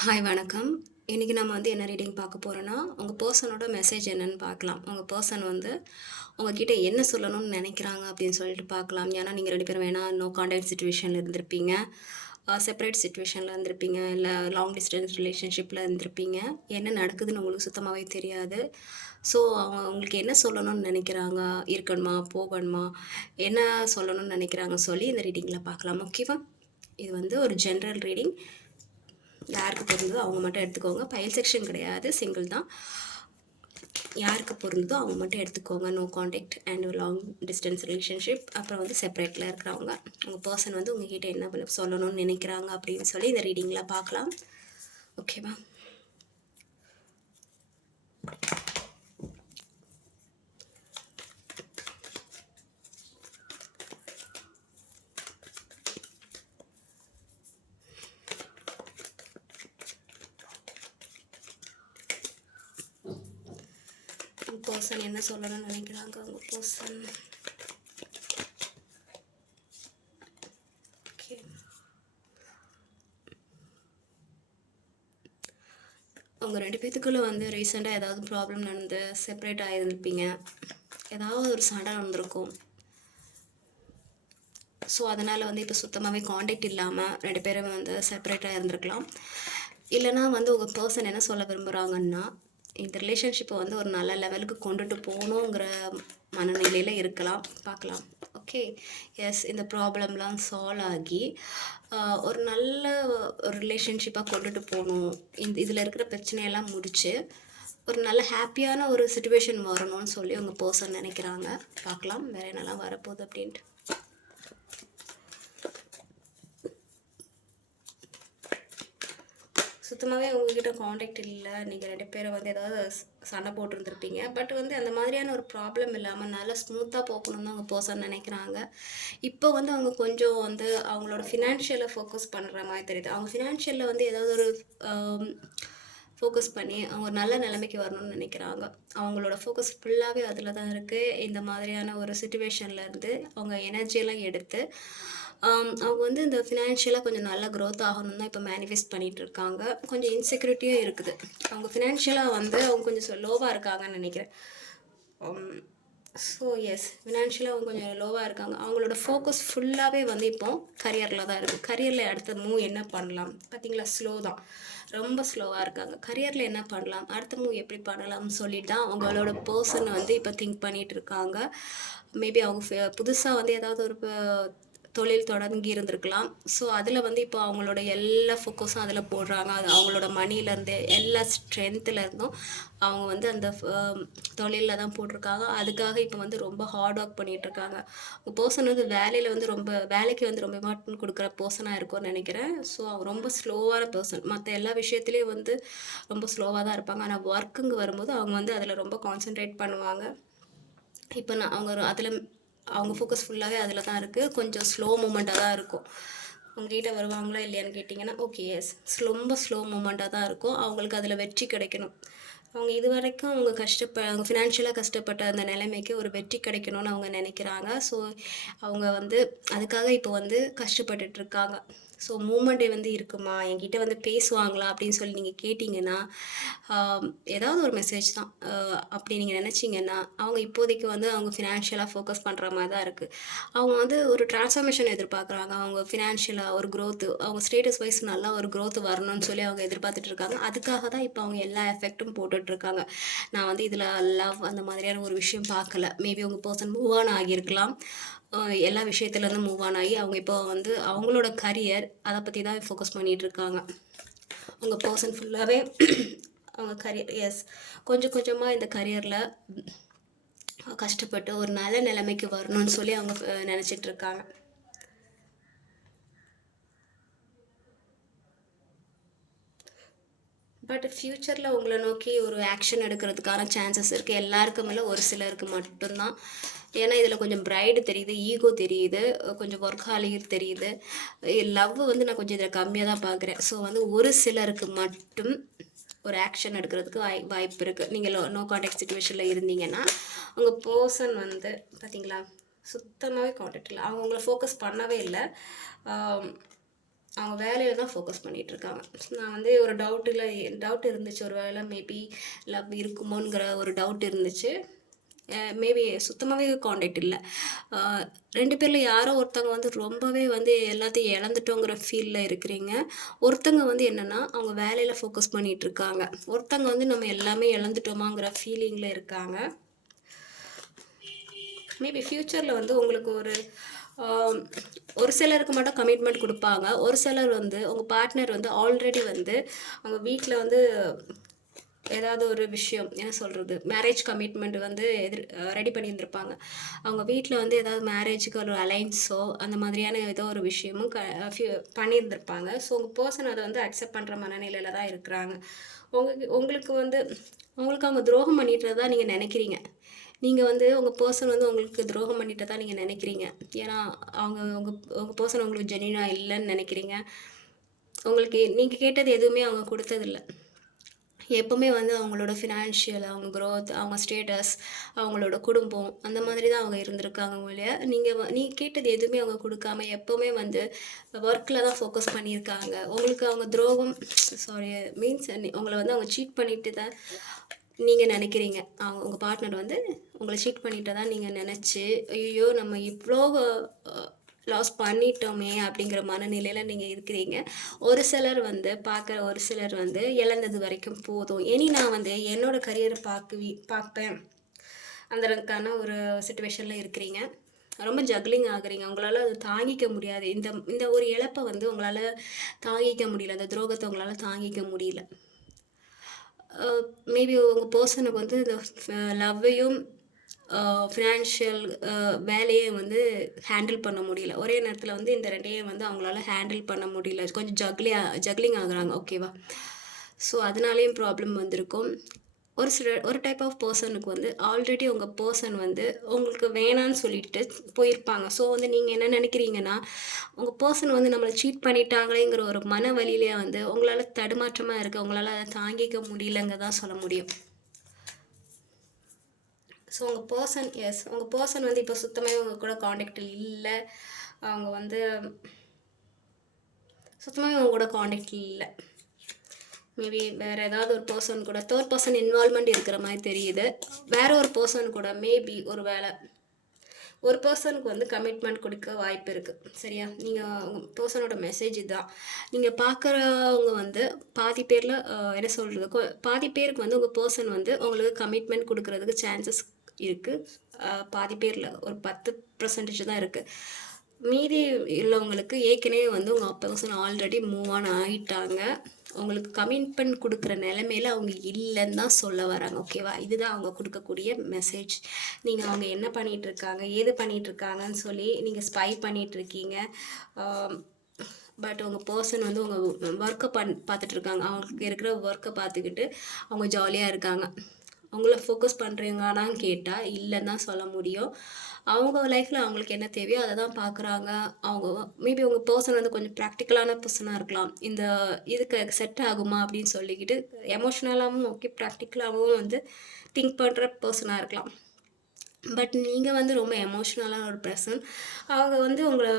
Hi வணக்கம். இன்றைக்கி நம்ம வந்து என்ன ரீடிங் பார்க்க போகிறோன்னா, உங்கள் பர்சனோட மெசேஜ் என்னன்னு பார்க்கலாம். உங்கள் பர்சன் வந்து உங்ககிட்ட என்ன சொல்லணும்னு நினைக்கிறாங்க அப்படின்னு சொல்லிட்டு பார்க்கலாம். ஏன்னா நீங்கள் 2 பேரும் வேணா நோ கான்டாக்ட் சிச்சுவேஷனில் இருந்திருப்பீங்க, செப்பரேட் சிச்சுவேஷனில் இருந்திருப்பீங்க, இல்லை லாங் டிஸ்டன்ஸ் ரிலேஷன்ஷிப்பில் இருந்திருப்பீங்க. என்ன நடக்குதுன்னு உங்களுக்கு சுத்தமாகவே தெரியாது. ஸோ அவங்க உங்களுக்கு என்ன சொல்லணும்னு நினைக்கிறாங்க, இருக்கணுமா போகணுமா, என்ன சொல்லணும்னு நினைக்கிறாங்க சொல்லி இந்த ரீடிங்கில் பார்க்கலாம். ஓகேவா? இது வந்து ஒரு ஜென்ரல் ரீடிங். யாருக்கு பொருந்ததோ அவங்க மட்டும் எடுத்துக்கோங்க. பைல் செக்ஷன் கிடையாது, சிங்கிள் தான். யாருக்கு பொருந்ததோ அவங்க மட்டும் எடுத்துக்கோங்க. No contact and long distance relationship, அப்புறம் வந்து செப்பரேட்டில் இருக்கிறவங்க. உங்கள் பர்சன் வந்து உங்ககிட்ட என்ன பண்ண சொல்லணும்னு நினைக்கிறாங்க அப்படின்னு சொல்லி இந்த ரீடிங்கில் பார்க்கலாம். ஓகேவா? பர்சன் என்ன சொல்லணும்னு நினைக்கிறாங்க உங்கள் பர்சன். ஓகே, உங்கள் 2 பேத்துக்குள்ளே வந்து ரீசெண்டாக ஏதாவது ப்ராப்ளம் நடந்து செப்பரேட் ஆகியிருந்திருப்பீங்க. ஏதாவது ஒரு சண்டை நடந்திருக்கும். ஸோ அதனால் வந்து இப்போ சுத்தமாகவே காண்டாக்ட் இல்லாமல் 2 பேரும் வந்து செப்பரேட்டாக இருந்திருக்கலாம். இல்லைனா வந்து உங்கள் பர்சன் என்ன சொல்ல விரும்புகிறாங்கன்னா, இந்த ரிலேஷன்ஷிப்பை வந்து ஒரு நல்ல லெவலுக்கு கொண்டுட்டு போகணுங்கிற மனநிலையில் இருக்கலாம். பார்க்கலாம். ஓகே, எஸ், இந்த ப்ராப்ளம்லாம் சால்வ் ஆகி ஒரு நல்ல ஒரு ரிலேஷன்ஷிப்பாக கொண்டுட்டு போகணும், இதில் இருக்கிற பிரச்சனையெல்லாம் முடித்து ஒரு நல்ல ஹாப்பியான ஒரு சுச்சுவேஷன் வரணும்னு சொல்லி உங்கள் பர்சன் நினைக்கிறாங்க. பார்க்கலாம் வேறு என்னெல்லாம் வரப்போகுது அப்படின்ட்டு. சுத்தமாகவே உங்ககிட்ட காண்டாக்ட் இல்லை. நீங்கள் 2 பேரும் வந்து ஏதாவது சண்டை போட்டுருந்துருப்பீங்க. பட் வந்து அந்த மாதிரியான ஒரு ப்ராப்ளம் இல்லாமல் நல்லா ஸ்மூத்தாக போகணுன்னு தான் அவங்க பர்சன் நினைக்கிறாங்க. இப்போ வந்து அவங்க கொஞ்சம் வந்து அவங்களோட ஃபினான்ஷியலை ஃபோக்கஸ் பண்ணுற மாதிரி தெரியுது. அவங்க ஃபினான்ஷியலில் வந்து ஏதாவது ஒரு ஃபோக்கஸ் பண்ணி அவங்க ஒரு நல்ல நிலைமைக்கு வரணும்னு நினைக்கிறாங்க. அவங்களோட ஃபோக்கஸ் ஃபுல்லாகவே அதில் தான் இருக்குது. இந்த மாதிரியான ஒரு சுச்சுவேஷன்லேருந்து அவங்க எனர்ஜியெல்லாம் எடுத்து அவங்க வந்து இந்த ஃபினான்ஷியலாக கொஞ்சம் நல்லா க்ரோத் ஆகணும்னு தான் இப்போ மேனிஃபெஸ்ட் பண்ணிகிட்டு இருக்காங்க. கொஞ்சம் இன்செக்யூரிட்டியும் இருக்குது. அவங்க ஃபினான்ஷியலாக வந்து அவங்க கொஞ்சம் லோவாக இருக்காங்கன்னு நினைக்கிறேன். ஸோ எஸ், ஃபினான்ஷியலாக அவங்க கொஞ்சம் லோவாக இருக்காங்க. அவங்களோட ஃபோக்கஸ் ஃபுல்லாகவே வந்து இப்போ கரியரில் தான் இருக்குது. கரியரில் அடுத்த மூவ் என்ன பண்ணலாம் பார்த்தீங்களா? ஸ்லோ தான், ரொம்ப ஸ்லோவாக இருக்காங்க. கரியரில் என்ன பண்ணலாம், அடுத்த மூவ் எப்படி பண்ணலாம்னு சொல்லிட்டு தான் அவங்களோட பர்சன் வந்து இப்போ திங்க் பண்ணிகிட்டு இருக்காங்க. மேபி அவங்க புதுசாக வந்து ஏதாவது ஒரு தொழில் தொடங்கி இருந்திருக்கலாம். ஸோ அதில் வந்து இப்போ அவங்களோட எல்லா ஃபோக்கஸும் அதில் போடுறாங்க. அது அவங்களோட மணிலேருந்து எல்லா ஸ்ட்ரென்த்துலேருந்தும் அவங்க வந்து அந்த தொழிலில் தான் போட்டிருக்காங்க. அதுக்காக இப்போ வந்து ரொம்ப ஹார்ட் ஒர்க் பண்ணிகிட்ருக்காங்க. பர்சன் வந்து வேலையில் வந்து வேலைக்கு வந்து ரொம்ப இம்பார்ட்டன்ட் கொடுக்குற பர்சனாக இருக்கும்னு நினைக்கிறேன். ஸோ அவங்க ரொம்ப ஸ்லோவான பர்சன். மற்ற எல்லா விஷயத்துலேயும் வந்து ரொம்ப ஸ்லோவாக தான் இருப்பாங்க. ஆனால் ஒர்க்குங்க வரும்போது அவங்க வந்து அதில் ரொம்ப கான்சென்ட்ரேட் பண்ணுவாங்க. இப்போ அவங்க ஃபோக்கஸ் ஃபுல்லாகவே அதில் தான் இருக்குது. கொஞ்சம் ஸ்லோ மூமெண்ட்டாக தான் இருக்கும். உங்ககிட்ட வருவாங்களா இல்லையான்னு கேட்டிங்கன்னா, ஓகே, எஸ், ரொம்ப ஸ்லோ மூமெண்ட்டாக தான் இருக்கும். அவங்களுக்கு அதில் வெற்றி கிடைக்கணும். அவங்க இது வரைக்கும் அவங்க ஃபினான்ஷியலாக கஷ்டப்பட்ட அந்த நிலைமைக்கு ஒரு வெற்றி கிடைக்கணும்னு அவங்க நினைக்கிறாங்க. ஸோ அவங்க வந்து அதுக்காக இப்போ வந்து கஷ்டப்பட்டுட்ருக்காங்க. ஸோ மூமெண்ட்டே வந்து இருக்குமா, என்கிட்ட வந்து பேசுவாங்களா அப்படின்னு சொல்லி நீங்கள் கேட்டிங்கன்னா, ஏதாவது ஒரு மெசேஜ் தான். அப்படி நீங்கள் நினச்சிங்கன்னா அவங்க இப்போதைக்கு வந்து அவங்க ஃபினான்ஷியலாக ஃபோக்கஸ் பண்ணுற மாதிரி தான் இருக்குது. அவங்க வந்து ஒரு ட்ரான்ஸ்ஃபர்மேஷன் எதிர்பார்க்குறாங்க. அவங்க ஃபினான்ஷியலாக ஒரு க்ரோத்து, அவங்க ஸ்டேட்டஸ் வைஸ் நல்லா ஒரு க்ரோத் வரணும்னு சொல்லி அவங்க எதிர்பார்த்துட்டு இருக்காங்க. அதுக்காக தான் இப்போ அவங்க எல்லா எஃபெக்ட்டும் போட்டுட்ருக்காங்க. நான் வந்து இதில் லவ் அந்த மாதிரியான ஒரு விஷயம் பார்க்கல. மேபி உங்கள் பர்சன் மூவ் ஆன் ஆகியிருக்கலாம். எல்லா விஷயத்துலேருந்து மூவ் ஆன் ஆகி அவங்க இப்போ வந்து அவங்களோட கரியர் அதை பற்றி தான் ஃபோக்கஸ் பண்ணிகிட்ருக்காங்க. உங்கள் பர்சன் ஃபுல்லாகவே அவங்க கரியர், எஸ், கொஞ்சம் கொஞ்சமாக இந்த கரியரில் கஷ்டப்பட்டு ஒரு நல்ல நிலைமைக்கு வரணும்னு சொல்லி அவங்க நினச்சிட்ருக்காங்க. பட் ஃப்யூச்சரில் உங்களை நோக்கி ஒரு ஆக்ஷன் எடுக்கிறதுக்கான சான்சஸ் இருக்குது. எல்லாருக்கும் இல்லை, ஒரு சிலருக்கு மட்டும்தான். ஏன்னா இதில் கொஞ்சம் பிரைடு தெரியுது, ஈகோ தெரியுது, கொஞ்சம் ஒர்க்காலியர் தெரியுது. லவ் வந்து நான் கொஞ்சம் இதில் கம்மியாக தான் பார்க்குறேன். ஸோ வந்து ஒரு சிலருக்கு மட்டும் ஒரு ஆக்ஷன் எடுக்கிறதுக்கு வாய்ப்பு இருக்குது. நீங்கள் நோ கான்டாக்ட் சிச்சுவேஷனில் இருந்தீங்கன்னா உங்கள் பர்சன் வந்து பார்த்தீங்களா சுத்தமாகவே கான்டாக்ட் இல்லை. அவங்க உங்களை ஃபோக்கஸ் பண்ணவே இல்லை. அவங்க வேலையில் தான் ஃபோக்கஸ் பண்ணிகிட்ருக்காங்க. நான் வந்து ஒரு டவுட் இருந்துச்சு, ஒரு வேளை மேபி லவ் இருக்குமோங்கிற ஒரு டவுட் இருந்துச்சு. மேபி சுத்தமாகவே காண்டாக்ட் இல்லை. 2 பேரில் யாரோ ஒருத்தவங்க வந்து ரொம்பவே வந்து எல்லாத்தையும் இழந்துட்டோங்கிற ஃபீலில் இருக்கிறீங்க. ஒருத்தங்க வந்து என்னென்னா அவங்க வேலையில் ஃபோக்கஸ் பண்ணிகிட்ருக்காங்க. ஒருத்தங்க வந்து நம்ம எல்லாமே இழந்துட்டோமாங்கிற ஃபீலிங்கில் இருக்காங்க. மேபி ஃப்யூச்சரில் வந்து உங்களுக்கு ஒரு சிலருக்கு மட்டும் கமிட்மெண்ட் கொடுப்பாங்க. ஒரு சிலர் வந்து உங்கள் பார்ட்னர் வந்து ஆல்ரெடி வந்து அவங்க வீட்டில் வந்து ஏதாவது ஒரு விஷயம் என்ன சொல்கிறது, மேரேஜ் கமிட்மெண்ட் வந்து ரெடி பண்ணியிருந்திருப்பாங்க. அவங்க வீட்டில் வந்து ஏதாவது மேரேஜுக்கு ஒரு அலைன்ஸோ அந்த மாதிரியான ஏதோ ஒரு விஷயமும் பண்ணியிருந்திருப்பாங்க. ஸோ உங்கள் பர்சன் அதை வந்து அக்செப்ட் பண்ணுற மனநிலையில் தான் இருக்கிறாங்க. உங்களுக்கு வந்து உங்களுக்கு அவங்க துரோகம் பண்ணிட்டு தான் நீங்கள் நினைக்கிறீங்க. நீங்கள் வந்து உங்கள் பர்சன் வந்து உங்களுக்கு துரோகம் பண்ணிட்டு தான் நீங்கள் நினைக்கிறீங்க. ஏன்னா உங்கள் பர்சன் உங்களுக்கு ஜென்யூனாக இல்லைன்னு நினைக்கிறீங்க. உங்களுக்கு நீங்கள் கேட்டது எதுவுமே அவங்க கொடுத்ததில்ல. எப்போவுமே வந்து அவங்களோட ஃபினான்ஷியல், அவங்க க்ரோத், அவங்க ஸ்டேட்டஸ், அவங்களோட குடும்பம் அந்த மாதிரி தான் அவங்க இருந்திருக்காங்க ஒழிய, நீங்கள் கேட்டது எதுவுமே அவங்க கொடுக்காம எப்போவுமே வந்து ஒர்க்கில் தான் ஃபோக்கஸ் பண்ணியிருக்காங்க. உங்களுக்கு அவங்க துரோகம் மீன்ஸ் உங்களை வந்து அவங்க சீட் பண்ணிட்டு தான் நீங்கள் நினைக்கிறீங்க. உங்கள் பார்ட்னர் வந்து உங்களை சீட் பண்ணிட்டு தான் நீங்கள் நினச்சி, ஐயோ நம்ம இவ்வளோ லாஸ் பண்ணிட்டோமே அப்படிங்கிற மனநிலையில் நீங்கள் இருக்கிறீங்க. ஒரு சிலர் வந்து இழந்தது வரைக்கும் போதும், இனி நான் வந்து என்னோடய கரியரை பார்ப்பேன் அந்தக்கான ஒரு சிச்சுவேஷனில் இருக்கிறீங்க. ரொம்ப ஜக்லிங் ஆகுறீங்க. உங்களால் அது தாங்கிக்க முடியாது. இந்த ஒரு இழப்பை வந்து உங்களால் தாங்கிக்க முடியல. அந்த துரோகத்தை உங்களால் தாங்கிக்க முடியல. மேபி உங்கள் பர்சனுக்கு வந்து இந்த லவ்வையும் ஃபினான்ஷியல் வேலையை வந்து ஹேண்டில் பண்ண முடியல. ஒரே நேரத்தில் வந்து இந்த 2யும் வந்து அவங்களால ஹேண்டில் பண்ண முடியல. கொஞ்சம் ஜக்லிங் ஆகுறாங்க. ஓகேவா? ஸோ அதனாலேயும் ப்ராப்ளம் வந்திருக்கும். ஒரு டைப் ஆஃப் பர்சனுக்கு வந்து ஆல்ரெடி உங்கள் பர்சன் வந்து உங்களுக்கு வேணான்னு சொல்லிட்டு போயிருப்பாங்க. ஸோ வந்து நீங்கள் என்ன நினைக்கிறீங்கன்னா, உங்கள் பர்சன் வந்து நம்மளை சீட் பண்ணிட்டாங்களேங்கிற ஒரு மன வலியிலே வந்து உங்களால் தடுமாற்றமாக இருக்குது. உங்களால் அதை தாங்கிக்க முடியலங்க தான் சொல்ல முடியும். ஸோ உங்கள் பர்சன் வந்து இப்போ சுத்தமாகவே உங்கள் கூட காண்டாக்டில் இல்லை. அவங்க வந்து சுத்தமாகவே உங்கள் கூட காண்டாக்டில் இல்லை. மேபி வேறு ஏதாவது ஒரு பர்சன் கூட தேர்ட் பர்சன் இன்வால்மெண்ட் இருக்கிற மாதிரி தெரியுது. வேறு ஒரு பர்சன் கூட மேபி ஒரு பர்சனுக்கு வந்து கமிட்மெண்ட் கொடுக்க வாய்ப்பு இருக்குது. சரியா? நீங்கள் உங்கள் பர்சனோட மெசேஜ் தான் நீங்கள் பார்க்குறவங்க வந்து பாதி பேரில் என்ன சொல்கிறது, பாதி பேருக்கு வந்து உங்கள் பர்சன் வந்து உங்களுக்கு கமிட்மெண்ட் கொடுக்கறதுக்கு சான்சஸ் இருக்குது. பாதி பேரில் ஒரு 10% தான் இருக்குது. மீதி உள்ளவங்களுக்கு ஏற்கனவே வந்து உங்கள் பர்சன் ஆல்ரெடி மூவ் ஆன் ஆகிட்டாங்க. உங்களுக்கு கமிட்மெண்ட் கொடுக்குற நிலைமையில் அவங்க இல்லைன்னு தான் சொல்ல வராங்க. ஓகேவா? இதுதான் அவங்க கொடுக்கக்கூடிய மெசேஜ். நீங்கள் அவங்க என்ன பண்ணிகிட்ருக்காங்க, ஏது பண்ணிகிட்ருக்காங்கன்னு சொல்லி நீங்கள் ஸ்பை பண்ணிகிட்ருக்கீங்க. பட் உங்கள் பர்சன் வந்து உங்கள் ஒர்க்கை பார்த்துட்ருக்காங்க. அவங்களுக்கு இருக்கிற ஒர்க்கை பார்த்துக்கிட்டு அவங்க ஜாலியாக இருக்காங்க. அவங்கள ஃபோக்கஸ் பண்ணுறீங்களான்னு கேட்டால் இல்லைன்னு தான் சொல்ல முடியும். அவங்க லைஃப்பில் அவங்களுக்கு என்ன தேவையோ அதை தான் பார்க்குறாங்க. அவங்க மேபி உங்கள் பர்சன் வந்து கொஞ்சம் ப்ராக்டிக்கலான பர்சனாக இருக்கலாம். இதுக்கு செட் ஆகுமா அப்படின்னு சொல்லிக்கிட்டு எமோஷ்னலாகவும் ஓகே, ப்ராக்டிக்கலாகவும் வந்து திங்க் பண்ணுற பர்சனாக இருக்கலாம். பட் நீங்கள் வந்து ரொம்ப எமோஷ்னலான ஒரு பர்சன். அவங்க வந்து உங்களை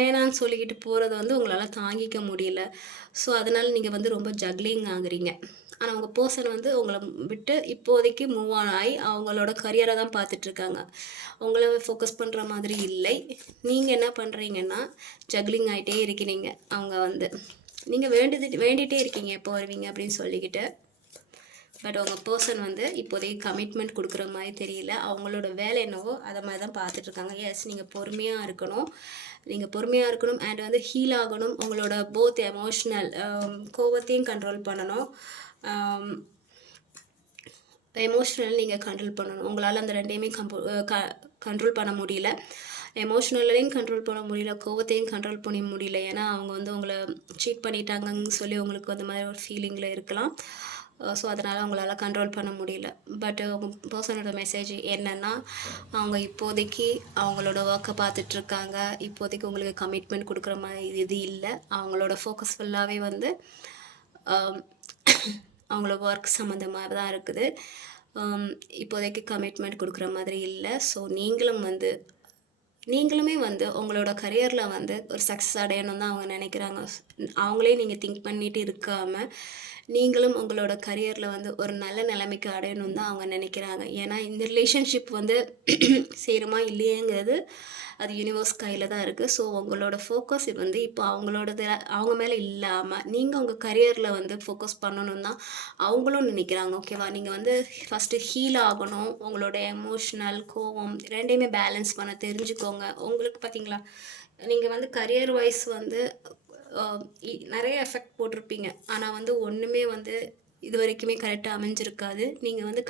வேணான்னு சொல்லிக்கிட்டு போகிறத வந்து உங்களால் தாங்கிக்க முடியல. ஸோ அதனால் நீங்கள் வந்து ரொம்ப ஜக்லிங் ஆகுறீங்க. ஆனால் உங்கள் பர்சன் வந்து உங்களை விட்டு இப்போதைக்கு மூவ் ஆன் ஆகி அவங்களோட கரியரை தான் பார்த்துட்ருக்காங்க. உங்களை ஃபோக்கஸ் பண்ணுற மாதிரி இல்லை. நீங்கள் என்ன பண்ணுறீங்கன்னா ஜக்லிங் ஆகிட்டே இருக்கிறீங்க. அவங்க வந்து நீங்கள் வேண்டிகிட்டே இருக்கீங்க எப்போ வருவீங்க அப்படின்னு சொல்லிக்கிட்டு. பட் உங்கள் பர்சன் வந்து இப்போதைக்கு கமிட்மெண்ட் கொடுக்குற மாதிரி தெரியல. அவங்களோட வேலை என்னவோ அதை மாதிரி தான் பார்த்துட்ருக்காங்க. எஸ், நீங்கள் பொறுமையாக இருக்கணும் அண்ட் வந்து ஹீல் ஆகணும். உங்களோட போத் எமோஷ்னல் கோபத்தையும் கண்ட்ரோல் பண்ணணும். எமோஷ்னல் நீங்கள் கண்ட்ரோல் பண்ணணும். உங்களால் அந்த 2யுமே கண்ட்ரோல் பண்ண முடியல. எமோஷ்னலையும் கண்ட்ரோல் பண்ண முடியல, கோபத்தையும் கண்ட்ரோல் பண்ண முடியல. ஏன்னா அவங்க வந்து உங்களை சீட் பண்ணிட்டாங்கன்னு சொல்லி உங்களுக்கு அந்த மாதிரி ஒரு ஃபீலிங்கில் இருக்கலாம். ஸோ அதனால் அவங்களால கண்ட்ரோல் பண்ண முடியல. பட் உங்கள் பர்சனோட மெசேஜ் என்னென்னா, அவங்க இப்போதைக்கு அவங்களோட ஒர்க்கை பார்த்துட்ருக்காங்க. இப்போதைக்கு உங்களுக்கு கமிட்மெண்ட் கொடுக்குற மாதிரி இது இல்லை. அவங்களோட ஃபோக்கஸ் ஃபுல்லாகவே வந்து அவங்களோட ஒர்க் சம்மந்தமாக தான் இருக்குது. இப்போதைக்கு கமிட்மெண்ட் கொடுக்குற மாதிரி இல்லை. ஸோ நீங்களும் வந்து நீங்களுமே வந்து உங்களோட கரியரில் வந்து ஒரு சக்ஸஸ் அடையணும் தான் அவங்க நினைக்கிறாங்க. அவங்களே நீங்கள் திங்க் பண்ணிட்டு இருக்காம, நீங்களும் உங்களோட கரியரில் வந்து ஒரு நல்ல நிலைமைக்கு அடையணும்னு தான் அவங்க நினைக்கிறாங்க. ஏன்னா இந்த ரிலேஷன்ஷிப் வந்து சேருமா இல்லையேங்கிறது அது யூனிவர்ஸ் கையில் தான் இருக்குது. ஸோ உங்களோட ஃபோக்கஸ் வந்து இப்போ அவங்க மேலே இல்லாமல் நீங்கள் உங்கள் கரியரில் வந்து ஃபோக்கஸ் பண்ணணும் தான் அவங்களும் நினைக்கிறாங்க. ஓகேவா? நீங்கள் வந்து ஃபஸ்ட்டு ஹீல் ஆகணும். உங்களோட எமோஷ்னல், கோவம் 2யுமே பேலன்ஸ் பண்ண தெரிஞ்சுக்கோங்க. உங்களுக்கு பார்த்தீங்களா, நீங்கள் வந்து கரியர் வைஸ் வந்து நிறைய எஃபெக்ட் போட்டிருப்பீங்க. ஆனால் வந்து ஒன்றுமே வந்து இது வரைக்குமே கரெக்டாக அமைஞ்சிருக்காது. நீங்கள் வந்து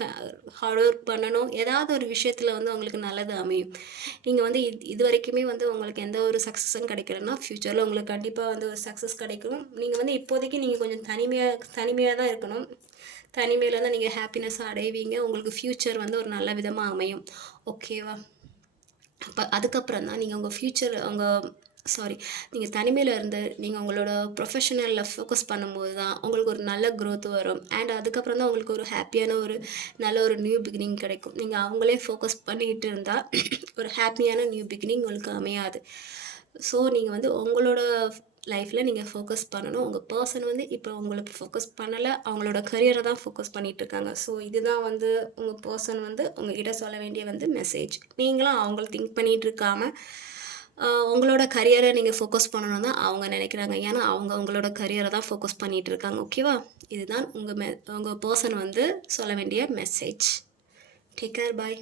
ஹார்ட் ஒர்க் பண்ணணும். ஏதாவது ஒரு விஷயத்தில் வந்து உங்களுக்கு நல்லது அமையும். நீங்கள் வந்து இது வரைக்குமே வந்து உங்களுக்கு எந்த ஒரு சக்ஸஸும் கிடைக்கலன்னா, ஃப்யூச்சரில் உங்களுக்கு கண்டிப்பாக வந்து ஒரு சக்ஸஸ் கிடைக்கும். நீங்கள் வந்து இப்போதைக்கு நீங்கள் கொஞ்சம் தனிமையாக தான் இருக்கணும். தனிமையில் தான் நீங்கள் ஹாப்பினஸ்ஸாக அடைவீங்க. உங்களுக்கு ஃப்யூச்சர் வந்து ஒரு நல்ல விதமாக அமையும். ஓகேவா? அதுக்கப்புறம் தான் நீங்கள் நீங்கள் தனிமையில் இருந்து நீங்கள் உங்களோட ப்ரொஃபஷனலில் ஃபோக்கஸ் பண்ணும்போது தான் உங்களுக்கு ஒரு நல்ல க்ரோத் வரும். அண்ட் அதுக்கப்புறம் தான் உங்களுக்கு ஒரு ஹாப்பியான நல்ல ஒரு நியூ பிகினிங் கிடைக்கும். நீங்கள் அவங்களே ஃபோக்கஸ் பண்ணிக்கிட்டு இருந்தால் ஒரு ஹாப்பியான நியூ பிகினிங் உங்களுக்கு அமையாது. ஸோ நீங்கள் வந்து உங்களோட லைஃப்பில் நீங்கள் ஃபோக்கஸ் பண்ணணும். உங்கள் பர்சன் வந்து இப்போ உங்களுக்கு ஃபோக்கஸ் பண்ணலை, அவங்களோட கரியரை தான் ஃபோக்கஸ் பண்ணிகிட்ருக்காங்க. ஸோ இதுதான் வந்து உங்கள் பர்சன் வந்து உங்கள்கிட்ட சொல்ல வேண்டிய வந்து மெசேஜ். நீங்களும் அவங்கள திங்க் பண்ணிகிட்டு இருக்காமல் உங்களோட கரியரை நீங்கள் ஃபோக்கஸ் பண்ணணும் தான் அவங்க நினைக்கிறாங்க. ஏன்னா அவங்க உங்களோட கரியரை தான் ஃபோக்கஸ் பண்ணிகிட்டு இருக்காங்க. ஓகேவா? இதுதான் உங்கள் பர்சன் வந்து சொல்ல வேண்டிய மெசேஜ். Take care. பாய்.